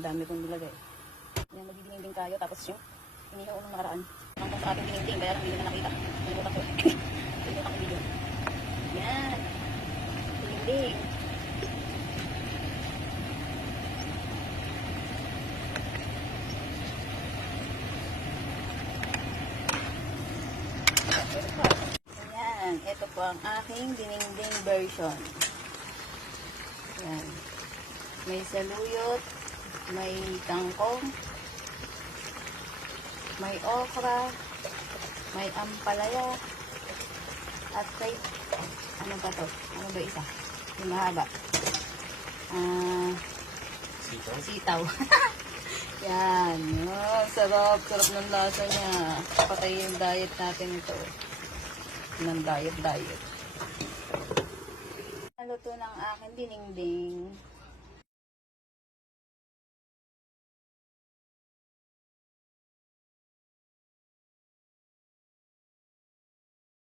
Ang dami kong nilagay. Yan, magdidingding tayo. Tapos yung inihaw nung nakaraan. Hanggang sa ating dingding. Kaya lang hindi na nakita. Nalimutan ko. Nalimutan ko video. Yan. Dingding. Ayan. Ito po ang aking dinding version. Ayan. May saluyot, may kangkong, may okra, may ampalaya, at may, ano ba to? Ano ba isa? Yung mahaba. Sitaw. Yan. Oh, sarap. Sarap ng lasa niya. Patay yung diet natin ito. Ng diet. Naluto ng aking dinengdeng.